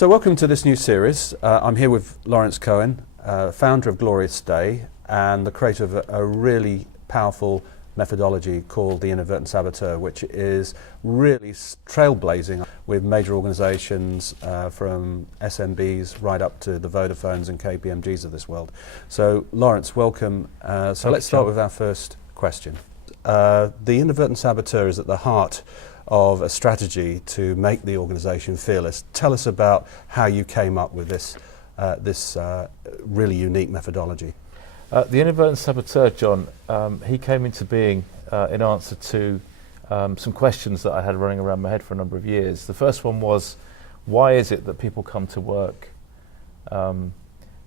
So welcome to this new series. I'm here with Laurence Coen, founder of Glorious Day and the creator of a really powerful methodology called the Inadvertent Saboteur, which is really trailblazing with major organizations from SMBs right up to the Vodafones and KPMGs of this world. So Laurence, welcome. So let's start with our first question. The Inadvertent Saboteur is at the heart of a strategy to make the organization fearless. Tell us about how you came up with this really unique methodology. The Inadvertent Saboteur, John, he came into being in answer to some questions that I had running around my head for a number of years. The first one was, why is it that people come to work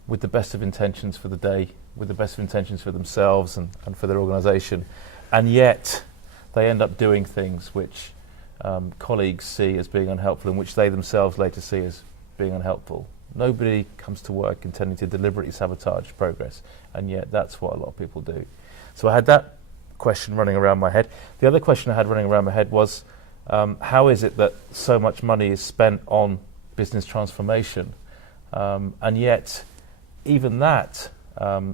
with the best of intentions for the day, with the best of intentions for themselves and for their organisation, and yet they end up doing things which colleagues see as being unhelpful and which they themselves later see as being unhelpful? Nobody comes to work intending to deliberately sabotage progress, and yet that's what a lot of people do. So I had that question running around my head. The other question I had running around my head was, how is it that so much money is spent on business transformation, and yet even that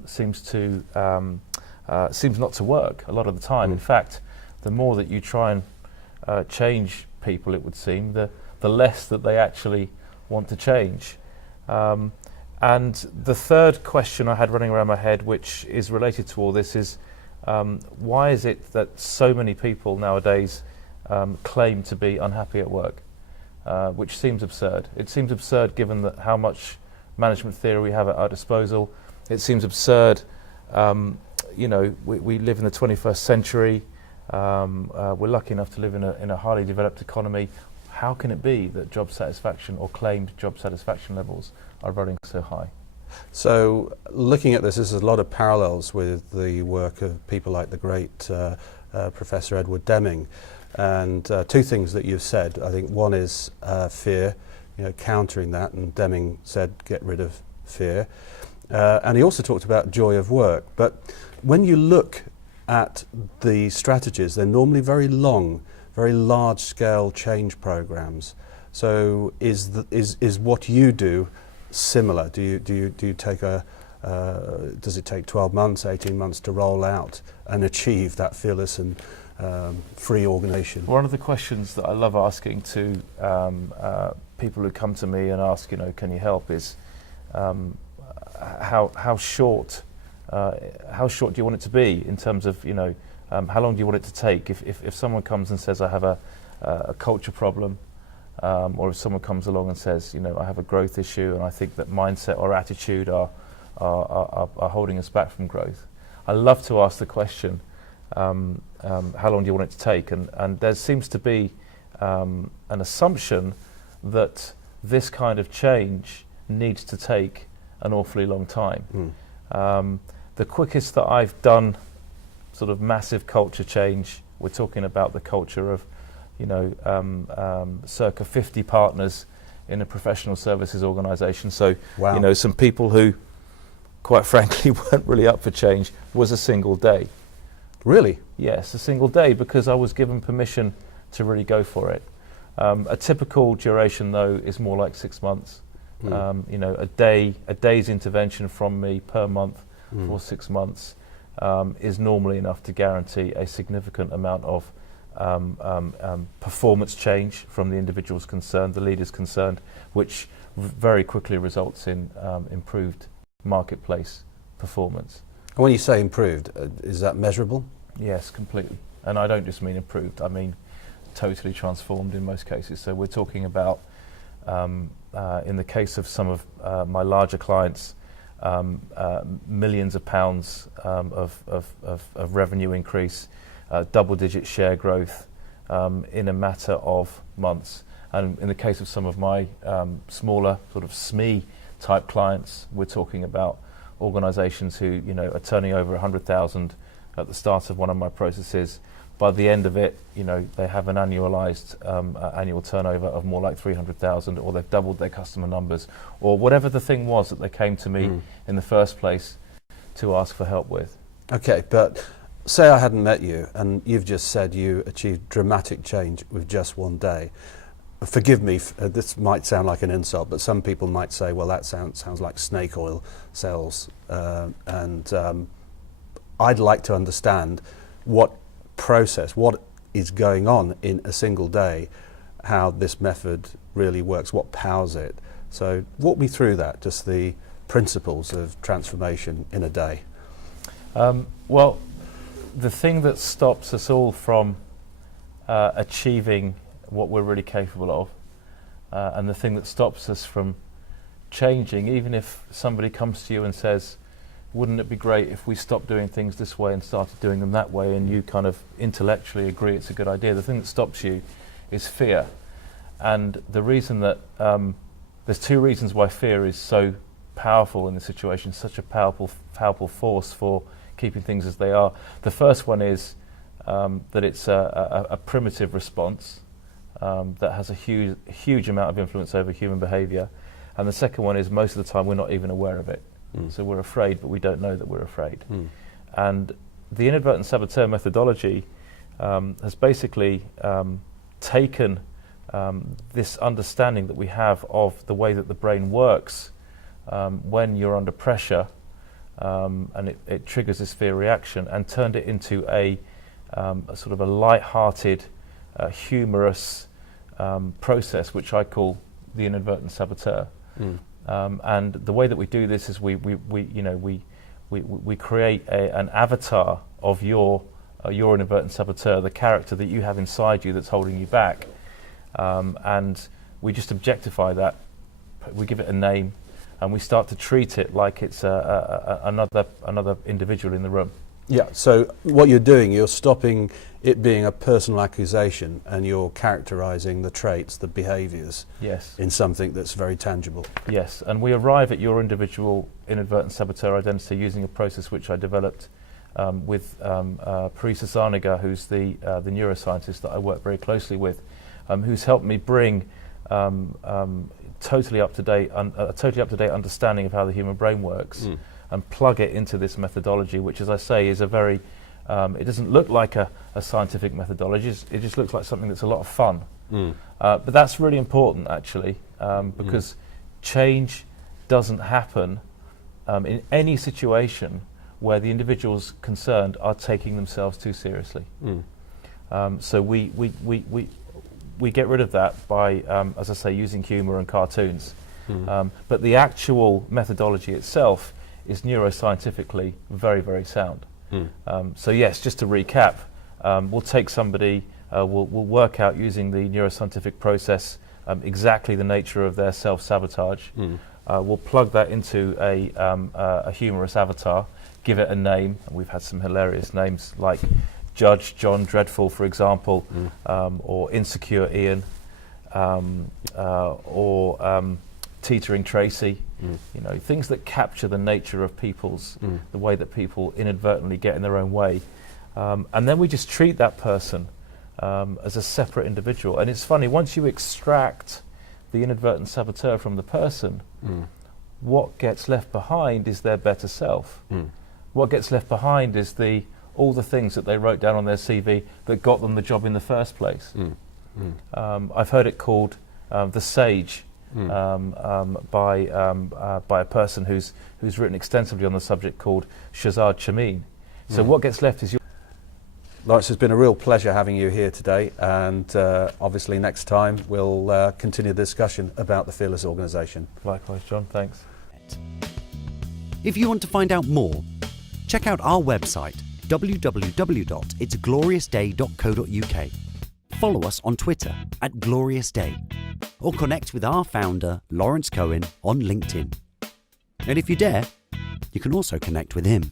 seems not to work a lot of the time. In fact, the more that you try and change people, it would seem, the less that they actually want to change. And the third question I had running around my head, which is related to all this, is why is it that so many people nowadays claim to be unhappy at work, which seems absurd. It seems absurd given that how much management theory we have at our disposal. It seems absurd, we live in the 21st century. We're lucky enough to live in a highly developed economy. How can it be that job satisfaction or claimed job satisfaction levels are running so high? So looking at this, there's a lot of parallels with the work of people like the great Professor Edward Deming. And two things that you've said, I think one is fear, countering that, and Deming said get rid of fear. And he also talked about joy of work. But when you look at the strategies, they're normally very long, very large-scale change programs. So is what you do similar? Do you take does it take 12 months, 18 months to roll out and achieve that fearless and free organisation? One of the questions that I love asking to people who come to me and ask, can you help, is how short do you want it to be in terms of, how long do you want it to take? If someone comes and says, I have a culture problem, or if someone comes along and says, I have a growth issue and I think that mindset or attitude are holding us back from growth, I love to ask the question, how long do you want it to take? And there seems to be an assumption that this kind of change needs to take an awfully long time. The quickest that I've done sort of massive culture change, we're talking about the culture of, circa 50 partners in a professional services organisation. So, wow. Some people who, quite frankly, weren't really up for change, was a single day. Really? Yes, a single day, because I was given permission to really go for it. A typical duration, though, is more like 6 months. A day's intervention from me per month for 6 months is normally enough to guarantee a significant amount of performance change from the individuals concerned, the leaders concerned, which very quickly results in improved marketplace performance. And when you say improved, is that measurable? Yes, completely. And I don't just mean improved, I mean totally transformed in most cases. So we're talking about, in the case of some of my larger clients, millions of pounds of revenue increase, double-digit share growth in a matter of months. And in the case of some of my smaller sort of SME type clients, we're talking about organisations who are turning over 100,000 at the start of one of my processes. By the end of it, they have an annualized annual turnover of more like 300,000, or they've doubled their customer numbers, or whatever the thing was that they came to me in the first place to ask for help with. Okay, but say I hadn't met you and you've just said you achieved dramatic change with just one day. forgive me, this might sound like an insult, but some people might say, well, that sounds like snake oil cells. I'd like to understand what is going on in a single day, how this method really works, what powers it. So walk me through that, just the principles of transformation in a day. Well, the thing that stops us all from achieving what we're really capable of, and the thing that stops us from changing, even if somebody comes to you and says, wouldn't it be great if we stopped doing things this way and started doing them that way, and you kind of intellectually agree it's a good idea, the thing that stops you is fear. And the reason that there's two reasons why fear is so powerful in this situation, such a powerful force for keeping things as they are. The first one is that it's a primitive response that has a huge amount of influence over human behaviour. And the second one is most of the time we're not even aware of it. So we're afraid, but we don't know that we're afraid. And the inadvertent saboteur methodology has basically taken this understanding that we have of the way that the brain works when you're under pressure, and it triggers this fear reaction, and turned it into a sort of a light-hearted, humorous process, which I call the inadvertent saboteur. And the way that we do this is we create an avatar of your inadvertent saboteur, the character that you have inside you that's holding you back, and we just objectify that. We give it a name, and we start to treat it like it's another individual in the room. Yeah, so what you're doing, you're stopping it being a personal accusation, and you're characterising the traits, the behaviours, yes, in something that's very tangible. Yes, and we arrive at your individual inadvertent saboteur identity using a process which I developed with Parisa Zarniga, who's the neuroscientist that I work very closely with, who's helped me bring totally up to date understanding of how the human brain works, and plug it into this methodology, which, as I say, is a very it doesn't look like a scientific methodology. It just looks like something that's a lot of fun. But that's really important, actually, because change doesn't happen in any situation where the individuals concerned are taking themselves too seriously. So we get rid of that by, as I say, using humour and cartoons. But the actual methodology itself is neuroscientifically very, very sound. So yes, just to recap, we'll take somebody, we'll work out using the neuroscientific process exactly the nature of their self-sabotage. We'll plug that into a humorous avatar, give it a name, and we've had some hilarious names like Judge John Dreadful, for example, or Insecure Ian, or Teetering Tracy. You know, things that capture the nature of people's, the way that people inadvertently get in their own way. And then we just treat that person as a separate individual. And it's funny, once you extract the inadvertent saboteur from the person, what gets left behind is their better self. What gets left behind is all the things that they wrote down on their CV that got them the job in the first place. I've heard it called the sage, by a person who's written extensively on the subject, called Shazad Shamin. So what gets left is your... Laurence, it's been a real pleasure having you here today, and obviously next time we'll continue the discussion about the Fearless Organisation. Likewise, John, thanks. If you want to find out more, check out our website www.itsgloriousday.co.uk. Follow us on Twitter @GloriousDay, or connect with our founder, Laurence Coen, on LinkedIn. And if you dare, you can also connect with him.